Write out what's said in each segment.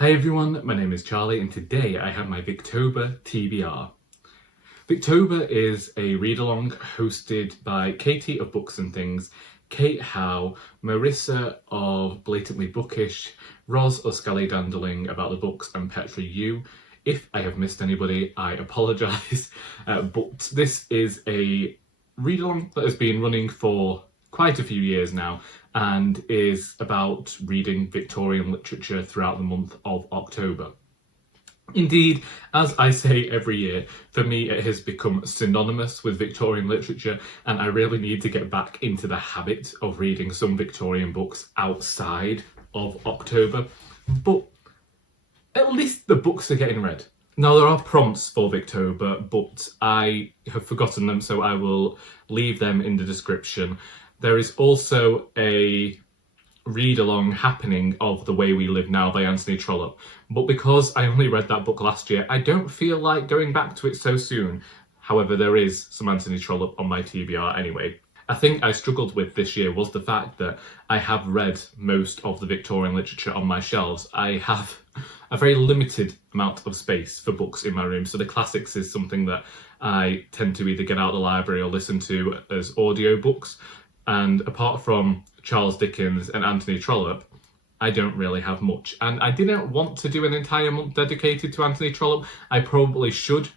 Hi everyone, my name is Charlie and today I have my Victober TBR. Victober is a read-along hosted by Katie of Books and Things, Kate Howe, Marissa of Blatantly Bookish, Ros of Scallydandling about the books, and Petra U. If I have missed anybody, I apologise, but this is a read-along that has been running for quite a few years now and is about reading Victorian literature throughout the month of October. Indeed, as I say every year, for me it has become synonymous with Victorian literature, and I really need to get back into the habit of reading some Victorian books outside of October. But at least the books are getting read. Now, there are prompts for Victober, but I have forgotten them, so I will leave them in the description. There is also a read-along happening of The Way We Live Now by Anthony Trollope, but because I only read that book last year, I don't feel like going back to it so soon. However, there is some Anthony Trollope on my TBR anyway. A thing I struggled with this year was the fact that I have read most of the Victorian literature on my shelves. I have a very limited amount of space for books in my room, so the classics is something that I tend to either get out of the library or listen to as audiobooks. And apart from Charles Dickens and Anthony Trollope, I don't really have much. And I didn't want to do an entire month dedicated to Anthony Trollope. I probably should,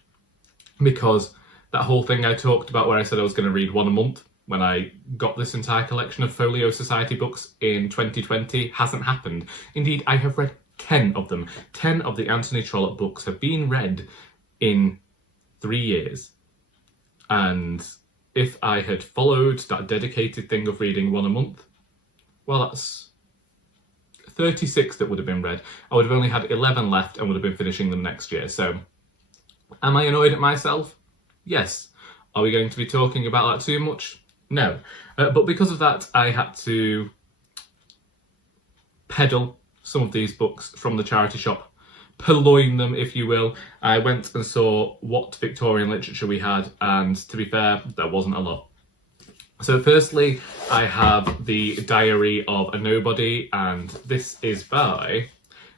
because that whole thing I talked about where I said I was going to read one a month when I got this entire collection of Folio Society books in 2020 hasn't happened. Indeed, I have read 10 of them. 10 of the Anthony Trollope books have been read in 3 years. And if I had followed that dedicated thing of reading one a month, well, that's 36 that would have been read. I would have only had 11 left and would have been finishing them next year. So, am I annoyed at myself? Yes. Are we going to be talking about that too much? No. But because of that, I had to peddle some of these books from the charity shop. Purloin them, if you will. I went and saw what Victorian literature we had, and to be fair, there wasn't a lot. So firstly, I have The Diary of a Nobody, and this is by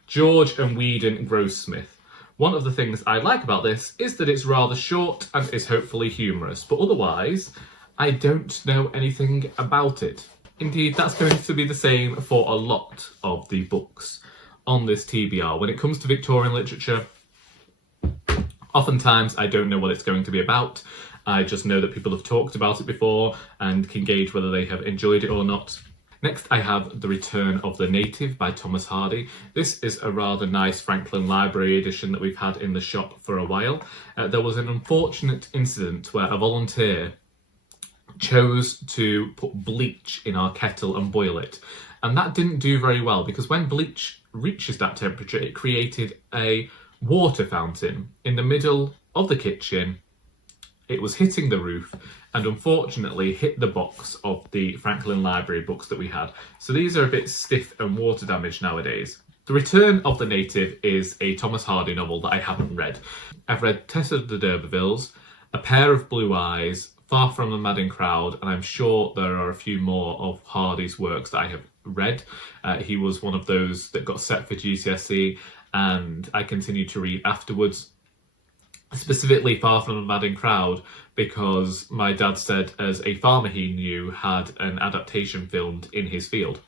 George and Wheedon Grossmith. One of the things I like about this is that it's rather short and is hopefully humorous, but otherwise, I don't know anything about it. Indeed, that's going to be the same for a lot of the books on this TBR. When it comes to Victorian literature, oftentimes I don't know what it's going to be about. I just know that people have talked about it before and can gauge whether they have enjoyed it or not. Next, I have The Return of the Native by Thomas Hardy. This is a rather nice Franklin Library edition that we've had in the shop for a while. There was an unfortunate incident where a volunteer chose to put bleach in our kettle and boil it. And that didn't do very well, because when bleach reaches that temperature, it created a water fountain in the middle of the kitchen. It was hitting the roof and unfortunately hit the box of the Franklin Library books that we had. So these are a bit stiff and water damaged nowadays. The Return of the Native is a Thomas Hardy novel that I haven't read. I've read Tessa of the D'Urbervilles, A Pair of Blue Eyes, Far from the Madding Crowd, and I'm sure there are a few more of Hardy's works that I have read. He was one of those that got set for GCSE, and I continued to read afterwards. Specifically Far from the Madding Crowd, because my dad said as a farmer he knew had an adaptation filmed in his field.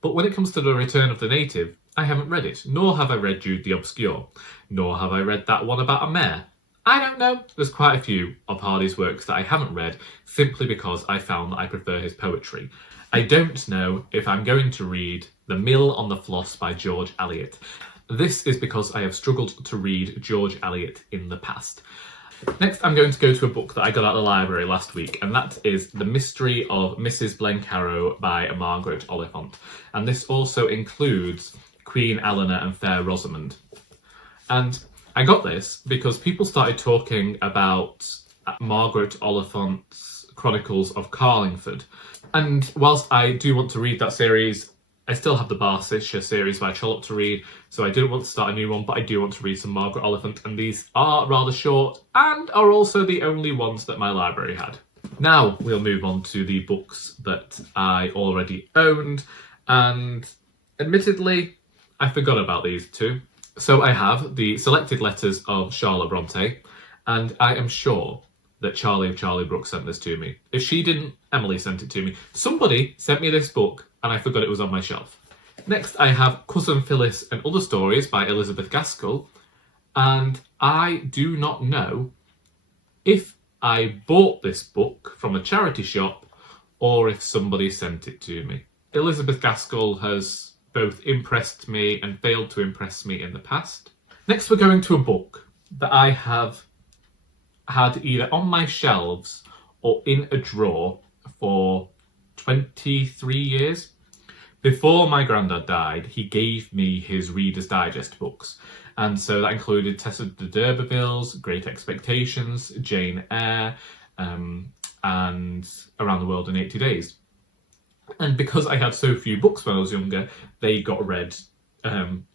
But when it comes to The Return of the Native, I haven't read it, nor have I read Jude the Obscure, nor have I read that one about a mare. I don't know. There's quite a few of Hardy's works that I haven't read simply because I found that I prefer his poetry. I don't know if I'm going to read The Mill on the Floss by George Eliot. This is because I have struggled to read George Eliot in the past. Next, I'm going to go to a book that I got out of the library last week, and that is The Mystery of Mrs. Blencarrow by Margaret Oliphant. And this also includes Queen Eleanor and Fair Rosamond. And I got this because people started talking about Margaret Oliphant's Chronicles of Carlingford. And whilst I do want to read that series, I still have the Barset series by Trollope to read, so I don't want to start a new one, but I do want to read some Margaret Oliphant, and these are rather short and are also the only ones that my library had. Now we'll move on to the books that I already owned, and admittedly, I forgot about these two. So I have the selected letters of Charlotte Bronte, and I am sure that Charlie of Charlie Brooks sent this to me. If she didn't, Emily sent it to me. Somebody sent me this book, and I forgot it was on my shelf. Next, I have Cousin Phillis and Other Stories by Elizabeth Gaskell, and I do not know if I bought this book from a charity shop or if somebody sent it to me. Elizabeth Gaskell has both impressed me and failed to impress me in the past. Next, we're going to a book that I have had either on my shelves or in a drawer for 23 years. Before my granddad died, he gave me his Reader's Digest books. And so that included Tessa de D'Urbervilles, Great Expectations, Jane Eyre, and Around the World in 80 Days. And because I had so few books when I was younger, they got read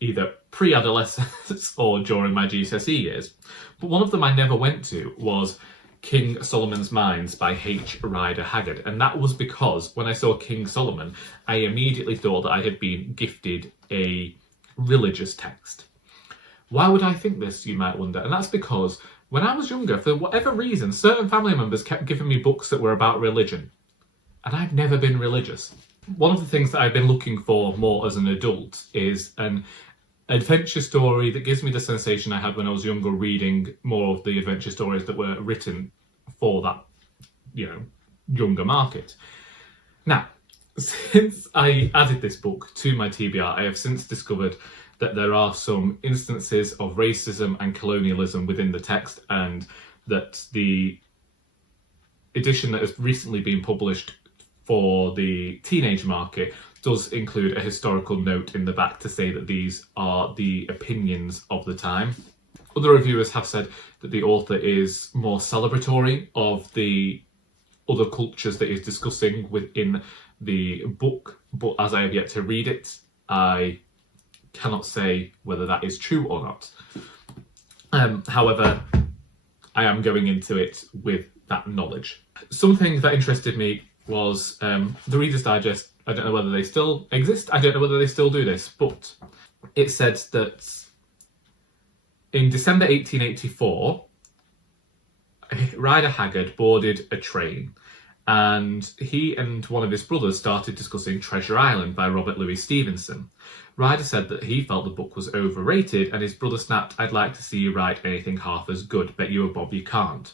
either pre-adolescence or during my GCSE years. But one of them I never went to was King Solomon's Mines by H. Rider Haggard. And that was because when I saw King Solomon, I immediately thought that I had been gifted a religious text. Why would I think this, you might wonder? And that's because when I was younger, for whatever reason, certain family members kept giving me books that were about religion. And I've never been religious. One of the things that I've been looking for more as an adult is an adventure story that gives me the sensation I had when I was younger, reading more of the adventure stories that were written for that, younger market. Now, since I added this book to my TBR, I have since discovered that there are some instances of racism and colonialism within the text, and that the edition that has recently been published for the teenage market does include a historical note in the back to say that these are the opinions of the time. Other reviewers have said that the author is more celebratory of the other cultures that he's discussing within the book, but as I have yet to read it, I cannot say whether that is true or not. However, I am going into it with that knowledge. Something that interested me was the Reader's Digest. I don't know whether they still exist. I don't know whether they still do this, but it said that in December 1884, Rider Haggard boarded a train, and he and one of his brothers started discussing Treasure Island by Robert Louis Stevenson. Rider said that he felt the book was overrated, and his brother snapped, "I'd like to see you write anything half as good. Bet you a bob you can't."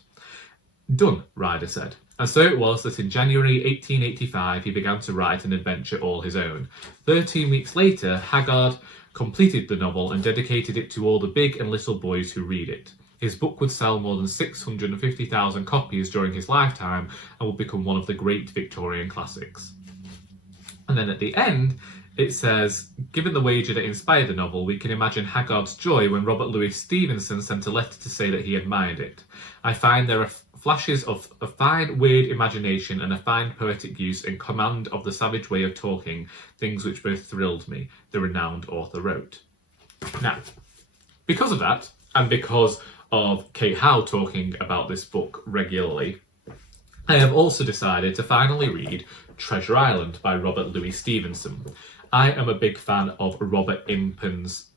"Done," Rider said. And so it was that in January 1885 he began to write an adventure all his own. 13 weeks later, Haggard completed the novel and dedicated it to all the big and little boys who read it. His book would sell more than 650,000 copies during his lifetime and would become one of the great Victorian classics. And then at the end, it says, given the wager that inspired the novel, we can imagine Haggard's joy when Robert Louis Stevenson sent a letter to say that he admired it. I find there are flashes of a fine, weird imagination and a fine poetic use and command of the savage way of talking, things which both thrilled me, the renowned author wrote. Now, because of that, and because of Kate Howe talking about this book regularly, I have also decided to finally read Treasure Island by Robert Louis Stevenson. I am a big fan of Robert Impin's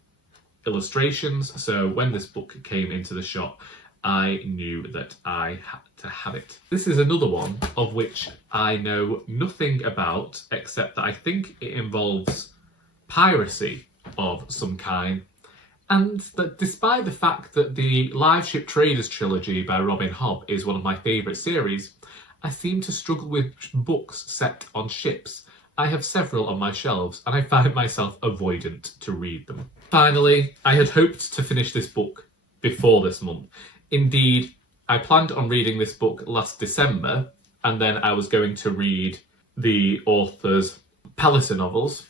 illustrations, so when this book came into the shop, I knew that I had to have it. This is another one of which I know nothing about, except that I think it involves piracy of some kind, and that despite the fact that the Live Ship Traders trilogy by Robin Hobb is one of my favourite series, I seem to struggle with books set on ships. I have several on my shelves, and I find myself avoidant to read them. Finally, I had hoped to finish this book before this month. Indeed, I planned on reading this book last December, and then I was going to read the author's Palliser novels,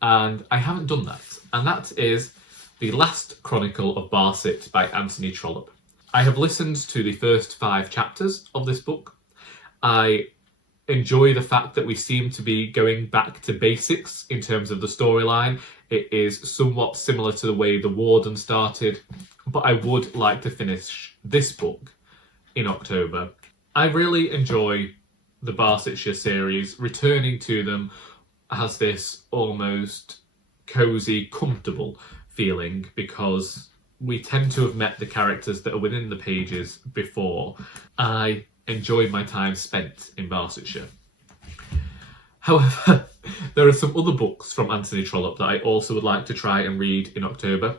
and I haven't done that. And that is The Last Chronicle of Barset by Anthony Trollope. I have listened to the first 5 chapters of this book. I enjoy the fact that we seem to be going back to basics in terms of the storyline. It is somewhat similar to the way The Warden started, but I would like to finish this book in October. I really enjoy the Barsetshire series. Returning to them has this almost cosy, comfortable feeling because we tend to have met the characters that are within the pages before. I enjoyed my time spent in Barsetshire. However, there are some other books from Anthony Trollope that I also would like to try and read in October.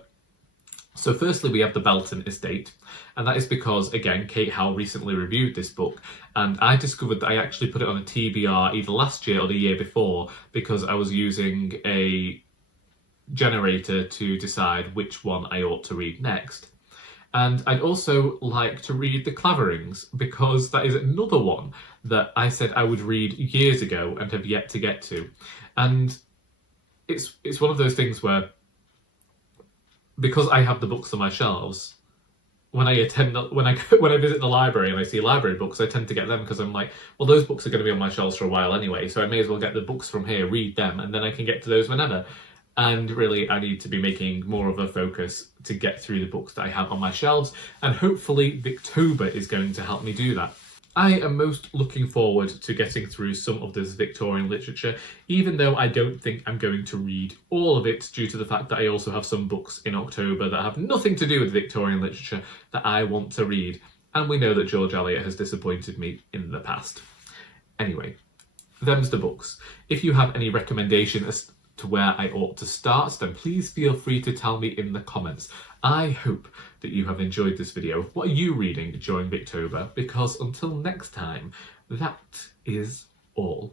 So firstly, we have The Belton Estate, and that is because, again, Kate Howe recently reviewed this book, and I discovered that I actually put it on a TBR either last year or the year before because I was using a generator to decide which one I ought to read next. And I'd also like to read The Claverings because that is another one that I said I would read years ago and have yet to get to. And it's one of those things where, because I have the books on my shelves, when I visit the library and I see library books, I tend to get them because I'm like, well, those books are going to be on my shelves for a while anyway, so I may as well get the books from here, read them, and then I can get to those whenever. And really, I need to be making more of a focus to get through the books that I have on my shelves, and hopefully Victober is going to help me do that. I am most looking forward to getting through some of this Victorian literature, even though I don't think I'm going to read all of it due to the fact that I also have some books in October that have nothing to do with Victorian literature that I want to read. And we know that George Eliot has disappointed me in the past. Anyway, them's the books. If you have any recommendation as to where I ought to start, then please feel free to tell me in the comments. I hope that you have enjoyed this video. What are you reading during Victober? Because until next time, that is all.